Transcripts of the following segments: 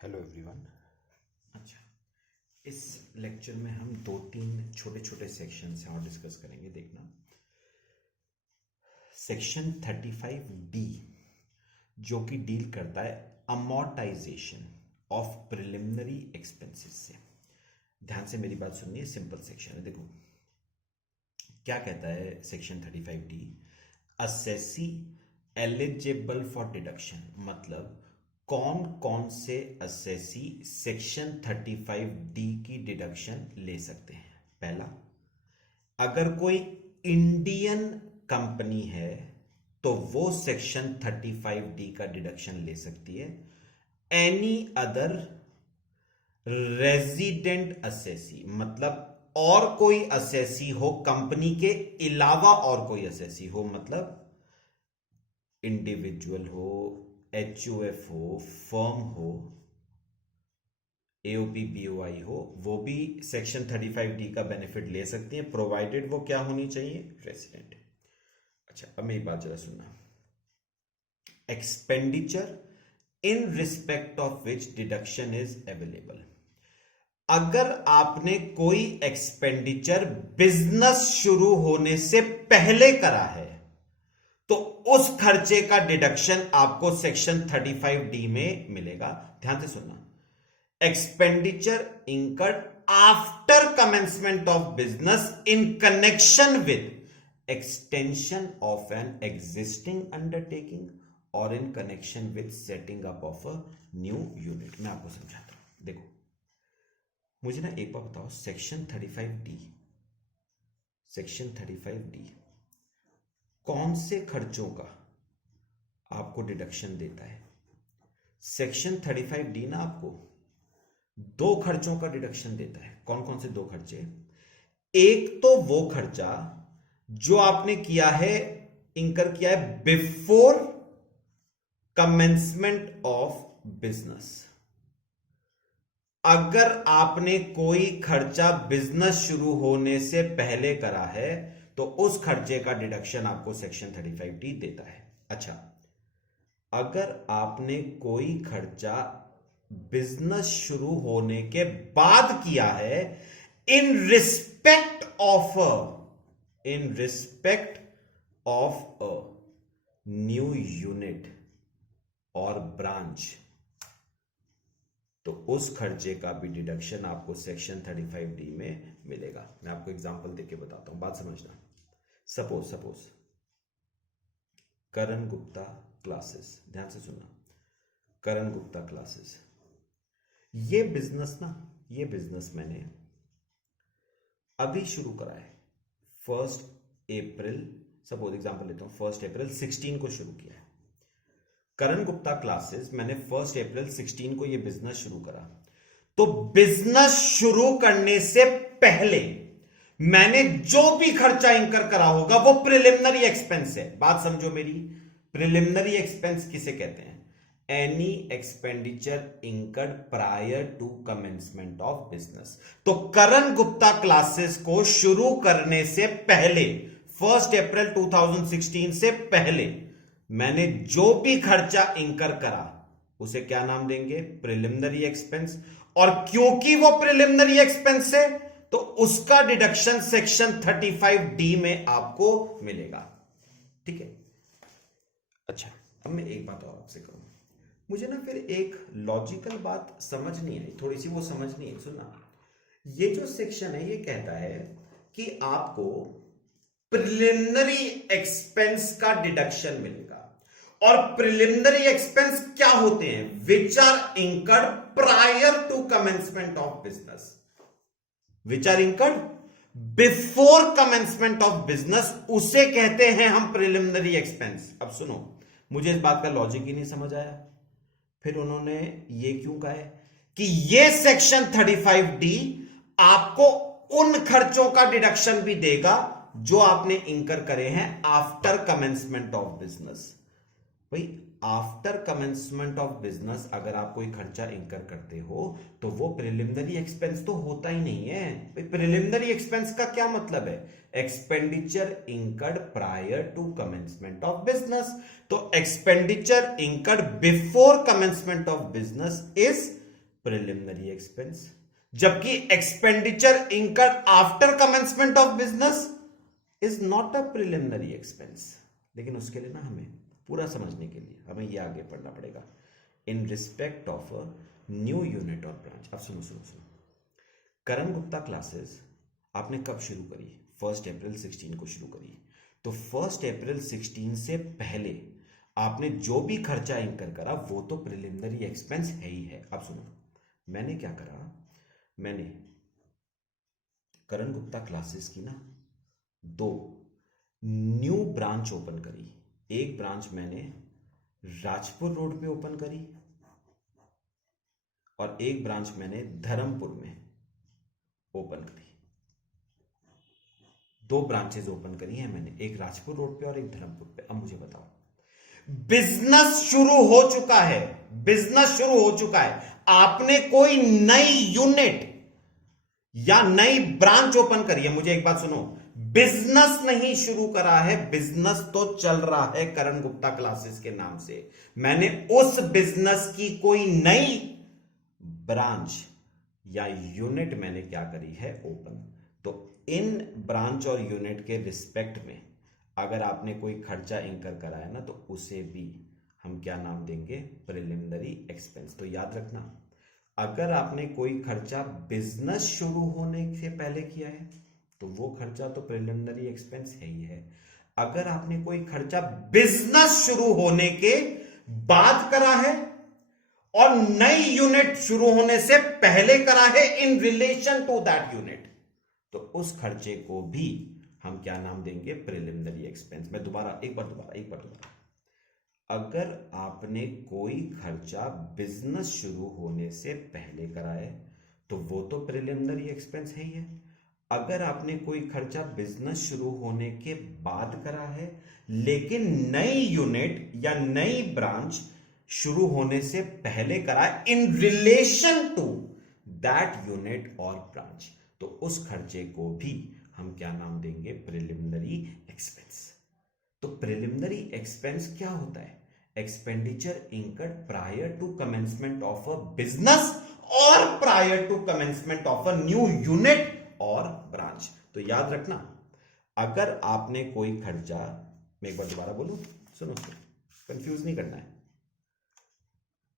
Hello everyone. अच्छा, इस lecture में हम दो तीन छोटे छोटे सेक्शन से और डिस्कस करेंगे। देखना, सेक्शन 35D जो कि डील करता है अमोर्टाइजेशन ऑफ प्रिलिमिनरी एक्सपेंसेस से। ध्यान से मेरी बात सुनिए, सिंपल सेक्शन है। देखो क्या कहता है section 35D, assessee eligible for deduction, मतलब कौन कौन से असेसी सेक्शन 35D की डिडक्शन ले सकते हैं। पहला, अगर कोई इंडियन कंपनी है तो वो सेक्शन 35D का डिडक्शन ले सकती है। एनी अदर रेजिडेंट असेसी, मतलब और कोई असेसी हो, कंपनी के अलावा और कोई असेसी हो, मतलब इंडिविजुअल हो, एचयूएफ हो, फर्म हो, एओपी बीओआई हो, वो भी सेक्शन 35D का बेनिफिट ले सकती है, प्रोवाइडेड वो क्या होनी चाहिए, रेसिडेंट। अच्छा, अब मेरी बात जरा सुनना। Expenditure in respect of which deduction is available, अगर आपने कोई एक्सपेंडिचर बिजनेस शुरू होने से पहले करा है तो उस खर्चे का डिडक्शन आपको सेक्शन 35D में मिलेगा। ध्यान से सुनना, expenditure incurred after commencement of business in connection with extension of an existing undertaking और in connection with setting up of a new unit. मैं आपको समझाता हूं। देखो, मुझे ना एक बार बताओ, सेक्शन 35D कौन से खर्चों का आपको डिडक्शन देता है। सेक्शन 35D ना आपको दो खर्चों का डिडक्शन देता है। कौन कौन से दो खर्चे? एक तो वो खर्चा जो आपने किया है, इंकर किया है बिफोर कमेंसमेंट ऑफ बिजनेस। अगर आपने कोई खर्चा बिजनेस शुरू होने से पहले करा है तो उस खर्चे का डिडक्शन आपको सेक्शन 35D देता है। अच्छा, अगर आपने कोई खर्चा बिजनेस शुरू होने के बाद किया है in respect of a new unit और ब्रांच, तो उस खर्चे का भी डिडक्शन आपको सेक्शन 35D में मिलेगा। मैं आपको एग्जांपल देके बताता हूं, बात समझना। सपोज करण गुप्ता क्लासेस, ध्यान से सुनना, करण गुप्ता क्लासेस, ये बिजनेस मैंने अभी शुरू करा है। 1 अप्रैल, सपोज एग्जांपल लेता हूं, 1 अप्रैल 16 को शुरू किया है। करण गुप्ता क्लासेस मैंने 1 अप्रैल 16 को ये बिजनेस शुरू करा। तो बिजनेस शुरू करने से पहले मैंने जो भी खर्चा इंकर करा होगा वो प्रिलिमिनरी एक्सपेंस है। बात समझो मेरी, प्रिलिमिनरी एक्सपेंस किसे कहते हैं? Any expenditure incurred prior to commencement of business. तो करण गुप्ता क्लासेस को शुरू करने से पहले, 1 अप्रैल 2016 से पहले मैंने जो भी खर्चा इंकर करा उसे क्या नाम देंगे? Preliminary expense. और क्योंकि वो प्रिलिमिनरी एक्सपेंस है तो उसका डिडक्शन सेक्शन 35D में आपको मिलेगा। ठीक है। अच्छा, अब मैं एक बात और आपसे करूं, मुझे ना फिर एक लॉजिकल बात समझ नहीं आई, थोड़ी सी वो समझनी है। सुनना, ये जो सेक्शन है ये कहता है कि आपको प्रिलिमिनरी एक्सपेंस का डिडक्शन मिलेगा। और प्रिलिमिनरी एक्सपेंस क्या होते हैं? Which are incurred prior to commencement of business, which are incurred before commencement of business, उसे कहते हैं हम प्रिलिमिनरी एक्सपेंस। अब सुनो, मुझे इस बात का लॉजिक ही नहीं समझ आया। फिर उन्होंने ये क्यों कहा है कि ये सेक्शन 35D आपको उन खर्चों का डिडक्शन भी देगा जो आपने इंकर करे हैं आफ्टर कमेंसमेंट ऑफ बिजनेस। भाई, आफ्टर कमेंसमेंट ऑफ बिजनेस अगर आप कोई खर्चा इंकर करते हो तो वो प्रिलिमिनरी एक्सपेंस तो होता ही नहीं है। भाई, प्रिलिमिनरी एक्सपेंस का क्या मतलब है? Expenditure incurred prior to commencement of business. तो expenditure incurred before commencement of business is preliminary expense, जबकि expenditure incurred after commencement of business is not a preliminary expense. लेकिन उसके लिए ना हमें पूरा समझने के लिए हमें ये आगे पढ़ना पड़ेगा। In respect of a new unit और ब्रांच। अब सुनो सुनो सुनो, करण गुप्ता क्लासेस आपने कब शुरू करी? 1 अप्रैल 16 को शुरू करी। तो 1 अप्रैल 16 से पहले आपने जो भी खर्चा इंकर करा वो तो प्रिलिमिनरी एक्सपेंस है ही है। अब सुनो, मैंने क्या करा, मैंने करण गुप्ता क्लासेस की ना 2 न्यू ब्रांच ओपन करी। एक ब्रांच मैंने राजपुर रोड पे ओपन करी और एक ब्रांच मैंने धर्मपुर में ओपन करी। 2 ब्रांचेस ओपन करी हैं मैंने, एक राजपुर रोड पे और एक धर्मपुर पे। अब मुझे बताओ, बिजनेस शुरू हो चुका है, बिजनेस शुरू हो चुका है, आपने कोई नई यूनिट या नई ब्रांच ओपन करी है। मुझे एक बात सुनो, बिजनेस नहीं शुरू करा है, बिजनेस तो चल रहा है करण गुप्ता क्लासेस के नाम से। मैंने उस बिजनेस की कोई नई ब्रांच या यूनिट मैंने क्या करी है, ओपन। तो इन ब्रांच और यूनिट के रिस्पेक्ट में अगर आपने कोई खर्चा इंकर करा है ना, तो उसे भी हम क्या नाम देंगे, प्रिलिमिनरी एक्सपेंस। तो याद रखना, अगर आपने कोई खर्चा बिजनेस शुरू होने से पहले किया है तो वो खर्चा तो प्रिलिमिनरी एक्सपेंस है ही है। अगर आपने कोई खर्चा बिजनेस शुरू होने के बाद करा है और नई यूनिट शुरू होने से पहले करा है in relation to that unit, तो उस खर्चे को भी हम क्या नाम देंगे, प्रिलिमिनरी एक्सपेंस। मैं एक बार अगर आपने कोई खर्चा बिजनेस शुरू होने से पहले करा है तो वो तो प्रिलिमिनरी एक्सपेंस है ही है। अगर आपने कोई खर्चा बिजनेस शुरू होने के बाद करा है लेकिन नई यूनिट या नई ब्रांच शुरू होने से पहले करा है in relation to that unit और ब्रांच, तो उस खर्चे को भी हम क्या नाम देंगे, प्रिलिमिनरी एक्सपेंस। तो प्रिलिमिनरी एक्सपेंस क्या होता है, expenditure incurred prior to commencement of a business और prior to commencement of a new unit और ब्रांच। तो याद रखना, अगर आपने कोई खर्चा, मैं एक बार दोबारा बोलूं, सुनो, कंफ्यूज नहीं करना है।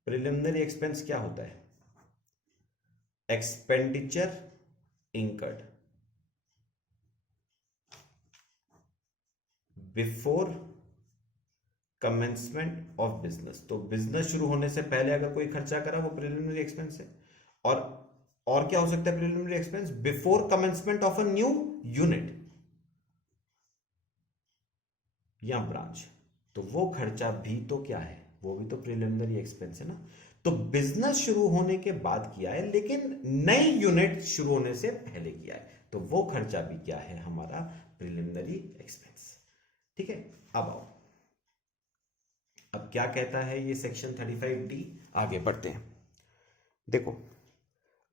प्रिलिमिनरी एक्सपेंस क्या होता है, expenditure incurred before commencement of business. तो बिजनेस शुरू होने से पहले अगर कोई खर्चा करा वो प्रिलिमिनरी एक्सपेंस है। और क्या हो सकता है preliminary expense, before commencement of a new unit या ब्रांच, तो वो खर्चा भी तो क्या है, वो भी तो प्रिलिमिनरी एक्सपेंस है ना। तो बिजनेस शुरू होने के बाद किया है लेकिन नई यूनिट शुरू होने से पहले किया है, तो वो खर्चा भी क्या है, हमारा प्रिलिमिनरी एक्सपेंस। ठीक है, अब क्या कहता है ये सेक्शन 35D, आगे बढ़ते हैं। देखो,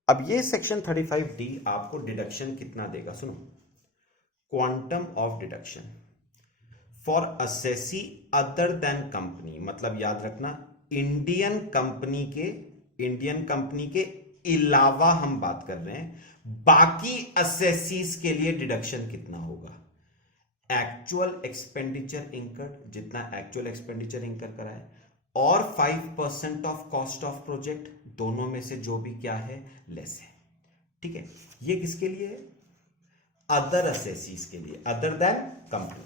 अब ये सेक्शन 35D आपको डिडक्शन कितना देगा, सुनो, quantum of deduction for assessee other than company. मतलब याद रखना, इंडियन कंपनी के अलावा हम बात कर रहे हैं, बाकी असेसीज के लिए डिडक्शन कितना होगा, एक्चुअल एक्सपेंडिचर इंकर्ड, जितना एक्चुअल एक्सपेंडिचर इंकर करा है, और 5% ऑफ कॉस्ट ऑफ प्रोजेक्ट, दोनों में से जो भी क्या है, लेस है। ठीक है, ये किसके लिए है, अदर असेसीज के लिए, अदर देन कंपनी।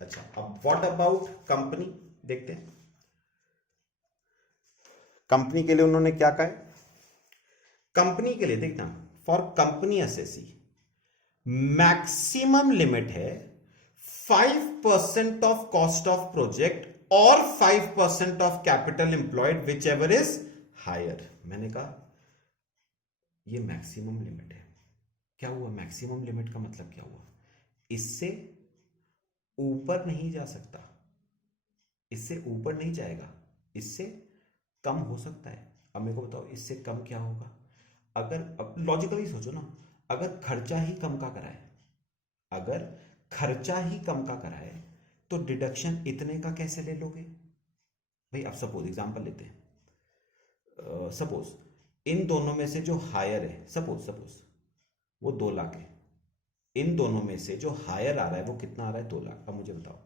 अच्छा, अब व्हाट अबाउट कंपनी, देखते हैं कंपनी के लिए उन्होंने क्या कहा है। कंपनी के लिए देखना, for company assessee maximum limit है 5% ऑफ कॉस्ट ऑफ प्रोजेक्ट और 5% of capital employed whichever is higher. मैंने कहा ये मैक्सिमम लिमिट है। क्या हुआ, मैक्सिमम लिमिट का मतलब क्या हुआ, इससे ऊपर नहीं जा सकता, इससे ऊपर नहीं जाएगा, इससे कम हो सकता है। अब मेरे को बताओ इससे कम क्या होगा, अगर अब लॉजिकली सोचो ना, अगर खर्चा ही कम का कराए, अगर खर्चा ही कम का कराए तो डिडक्शन इतने का कैसे ले लोगे भाई। अब सपोज एग्जांपल लेते हैं, सपोज इन दोनों में से जो हायर है, सपोज वो 2 लाख है, इन दोनों में से जो हायर आ रहा है वो कितना आ रहा है? 2 लाख। अब मुझे बताओ,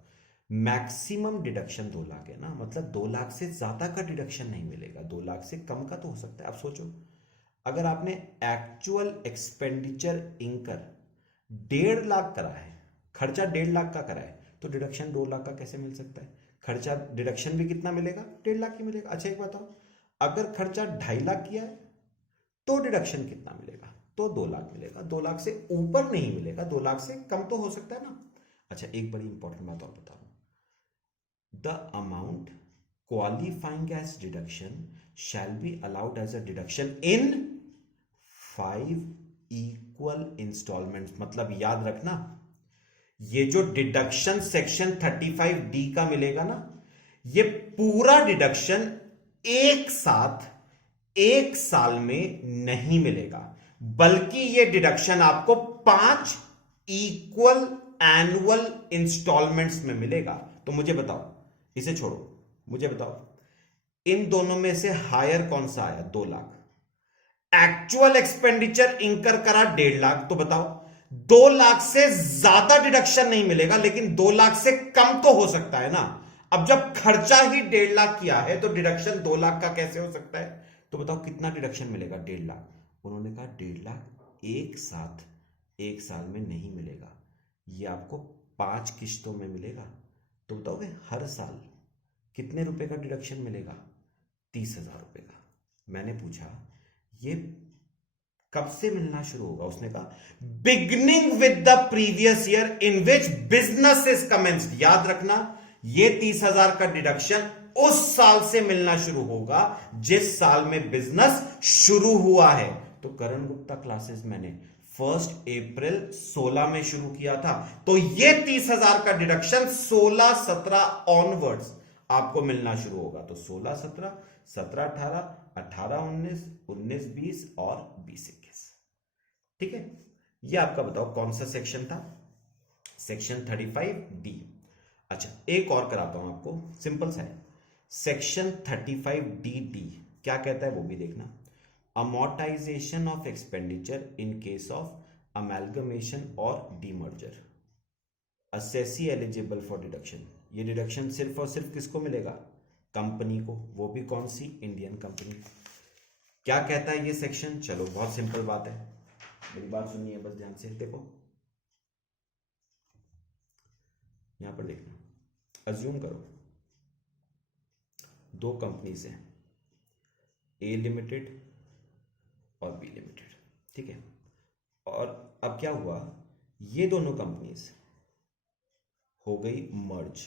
मैक्सिमम डिडक्शन 2 लाख है ना, मतलब 2 लाख से ज्यादा का डिडक्शन नहीं मिलेगा, 2 लाख से कम का तो हो सकता है। अब सोचो, अगर आपने एक्चुअल एक्सपेंडिचर इंकर 1.5 लाख करा है, खर्चा 1.5 लाख का करा है, तो डिडक्शन 2 लाख का कैसे मिल सकता है? खर्चा डिडक्शन भी कितना मिलेगा? 1.5 लाख ही मिलेगा। अच्छा एक बताओ, अगर खर्चा 2.5 लाख किया है तो डिडक्शन कितना मिलेगा? तो 2 लाख मिलेगा। 2 लाख से ऊपर नहीं मिलेगा, 2 लाख से कम तो हो सकता है ना। अच्छा एक बड़ी इंपॉर्टेंट बात और बता रहा हूं, the amount qualifying as deduction shall be allowed as a deduction in 5 equal instalments. मतलब याद रखना, ये जो डिडक्शन सेक्शन 35D का मिलेगा ना, ये पूरा डिडक्शन एक साथ 1 साल में नहीं मिलेगा, बल्कि ये डिडक्शन आपको 5 इक्वल एनुअल इंस्टॉलमेंट्स में मिलेगा। तो मुझे बताओ, इसे छोड़ो, मुझे बताओ इन दोनों में से हायर कौन सा आया? 2 लाख। एक्चुअल एक्सपेंडिचर इंकर करा 1.5 लाख, तो बताओ 2 लाख से ज्यादा डिडक्शन नहीं मिलेगा, लेकिन 2 लाख से कम तो हो सकता है ना। अब जब खर्चा ही 1.5 लाख किया है तो डिडक्शन 2 लाख का कैसे हो सकता है? तो बताओ कितना डिडक्शन मिलेगा? 1.5 लाख। उन्होंने कहा 1.5 लाख एक साथ 1 साल में नहीं मिलेगा, ये आपको 5 किश्तों में मिलेगा। तो बताओगे हर साल कितने रुपए का डिडक्शन मिलेगा? 30,000 रुपए का। मैंने पूछा ये कब से मिलना शुरू होगा? उसने कहा beginning with the previous year in which business is commenced. याद रखना, ये 30,000 का डिडक्शन उस साल से मिलना शुरू होगा जिस साल में बिजनेस शुरू हुआ है। तो करण गुप्ता क्लासेस मैंने 1 अप्रैल 16 में शुरू किया था, तो ये 30,000 का डिडक्शन 16-17 ऑनवर्ड्स आपको मिलना शुरू होगा। तो 16-17, 17-18, 18-19, 19-20 और 20-21। ठीक है, ये आपका बताओ कौन सा सेक्शन था? Section 35D। अच्छा एक और कराता हूं आपको, सिंपल सा है। सेक्शन 35DD क्या कहता है वो भी देखना। Amortisation of expenditure in case of amalgamation और demerger, assessee eligible for deduction. ये डिडक्शन सिर्फ और सिर्फ किसको मिलेगा? कंपनी को, वो भी कौन सी? Indian company. क्या कहता है ये सेक्शन? चलो बहुत सिंपल बात है, मेरी बात सुनिए बस ध्यान से। देखो यहां पर देखना, अज्यूम करो 2 कंपनीज हैं, ए लिमिटेड और बी लिमिटेड। ठीक है, और अब क्या हुआ, ये दोनों कंपनीज हो गई मर्ज,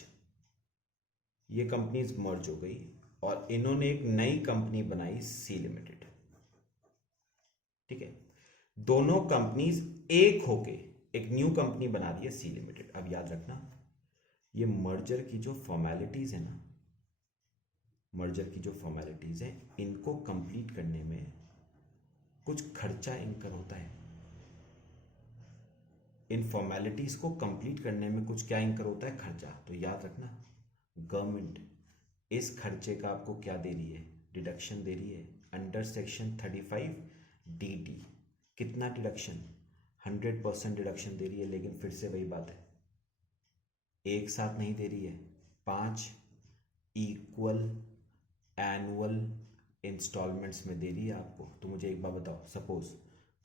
ये कंपनीज मर्ज हो गई और इन्होंने एक नई कंपनी बनाई सी लिमिटेड। ठीक है, दोनों कंपनीज एक होके एक न्यू कंपनी बना रही है सी लिमिटेड। अब याद रखना, ये मर्जर की जो फॉर्मेलिटीज है ना, मर्जर की जो फॉर्मेलिटीज है, इनको कंप्लीट करने में कुछ खर्चा इनकर होता है। इन फॉर्मेलिटीज को कंप्लीट करने में कुछ क्या इनकर होता है? खर्चा। तो याद रखना, गवर्नमेंट इस खर्चे का आपको क्या दे रही है? डिडक्शन दे रही है अंडर सेक्शन 35DD। कितना डिडक्शन? 100% डिडक्शन दे रही है, लेकिन फिर से वही बात है, एक साथ नहीं दे रही है, 5 इक्वल एनुअल इंस्टॉलमेंट्स में दे रही है आपको। तो मुझे एक बात बताओ, सपोज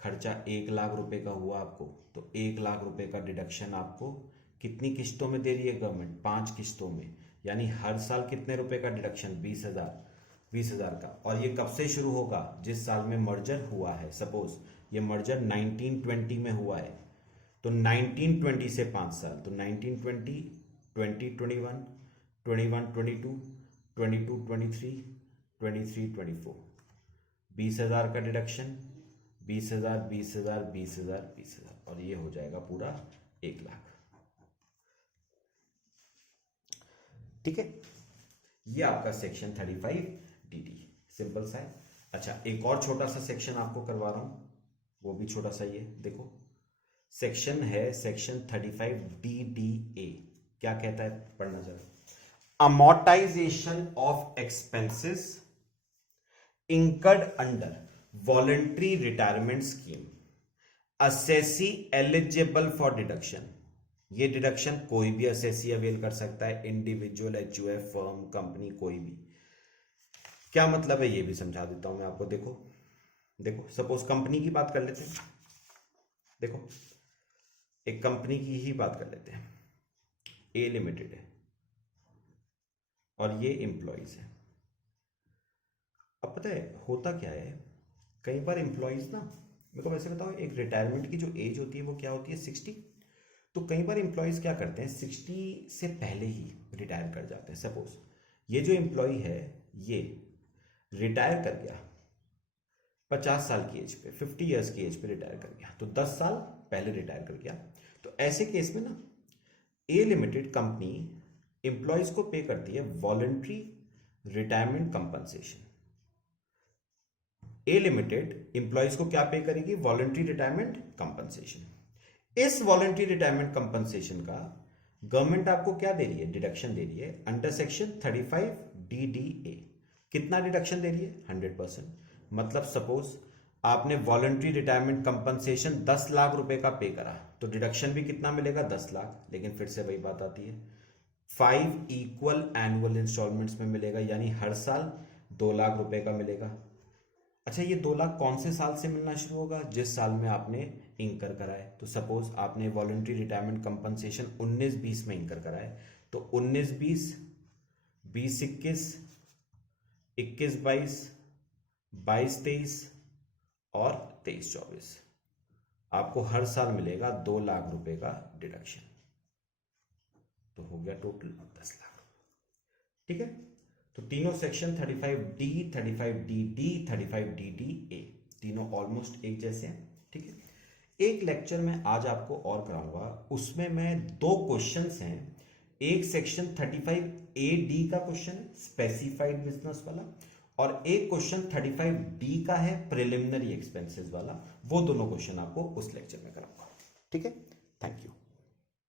खर्चा 1 लाख रुपए का हुआ आपको, तो 1 लाख रुपए का डिडक्शन आपको कितनी किस्तों में दे रही है गवर्नमेंट? 5 किस्तों में, यानी हर साल कितने रुपए का डिडक्शन? 20,000 का। और ये कब से शुरू होगा? जिस साल में मर्जर हुआ है। सपोज ये मर्जर 1920 में हुआ है, तो 1920 से 5 साल, तो 1920, 2021, 21-22, 22-23, 23-24, 20,000 का डिडक्शन, 20,000, 20,000, 20,000, 20,000, और ये हो जाएगा पूरा 1 लाख। ठीक है, ये आपका सेक्शन 35DD सिंपल सा है। अच्छा एक और छोटा सा सेक्शन आपको करवा रहा हूं, वो भी छोटा सा ही है। देखो सेक्शन है सेक्शन 35DDA। क्या कहता है? पढ़ना जरा। Amortisation of expenses incurred under voluntary retirement scheme, assessee eligible for deduction. ये डिडक्शन कोई भी असेसी अवेल कर सकता है, इंडिविजुअल, एचयूएफ, फर्म, कंपनी, कोई भी। क्या मतलब है ये भी समझा देता हूं मैं आपको। देखो देखो, सपोज कंपनी की बात कर लेते हैं। देखो एक कंपनी की ही बात कर लेते हैं, ए लिमिटेड है और ये एम्प्लॉयज है। अब पता है होता क्या है, कई बार एम्प्लॉयज ना, मेरे को वैसे बताओ, एक रिटायरमेंट की जो एज होती है वो क्या होती है, 60। तो कई बार एम्प्लॉयज क्या करते हैं, 60 से पहले ही रिटायर कर जाते हैं। सपोज ये जो एम्प्लॉय है ये रिटायर कर गया 50 साल की एज पे, 50 ईयर्स की एज पे रिटायर कर गया, तो 10 साल पहले रिटायर कर गया। तो ऐसे केस में ना ए लिमिटेड कंपनी एम्प्लॉयज को पे करती है वॉलंटरी रिटायरमेंट कंपनसेशन। ए लिमिटेड एम्प्लॉयज को क्या पे करेगी, वॉलंटरी रिटायरमेंट कंपनसेशन। इस वॉलंटरी रिटायरमेंट कंपनसेशन का गवर्नमेंट आपको क्या दे रही है, डिडक्शन दे रही है अंडर सेक्शन 35 DDA। कितना डिडक्शन दे रही है, 100%। मतलब सपोज आपने वॉलंटरी रिटायरमेंट कंपनसेशन 10 लाख रुपए का पे करा, तो डिडक्शन भी कितना मिलेगा, 10 लाख। लेकिन फिर से वही बात आती है, 5 इक्वल एनुअल इंस्टॉलमेंट्स में मिलेगा, यानी हर साल 2 लाख रुपए का मिलेगा। अच्छा, ये 2 लाख कौन से साल से मिलना शुरू होगा, जिस साल में आपने इंकर कराए। तो सपोज आपने वॉलंटरी रिटायरमेंट कंपनसेशन 19-20 में इंकर कराए, तो 19-20, 20-21, 21-22, 22-23 और 23-24 आपको हर साल मिलेगा 2 लाख रुपए का डिडक्शन। तो हो गया टोटल 10 लाख। ठीक है, तो तीनों सेक्शन 35D, 35DD, 35DDA तीनों ऑलमोस्ट एक जैसे हैं। ठीक है, एक लेक्चर में आज आपको और कराऊंगा, उसमें मैं 2 क्वेश्चंस हैं। एक सेक्शन 35AD का क्वेश्चन है स्पेसिफाइड बिजनेस वाला, और एक क्वेश्चन 35D का है प्रिलिमिनरी एक्सपेंसेस वाला। वो दोनों क्वेश्चन आपको उस लेक्चर में कराऊंगा। ठीक है, थैंक यू।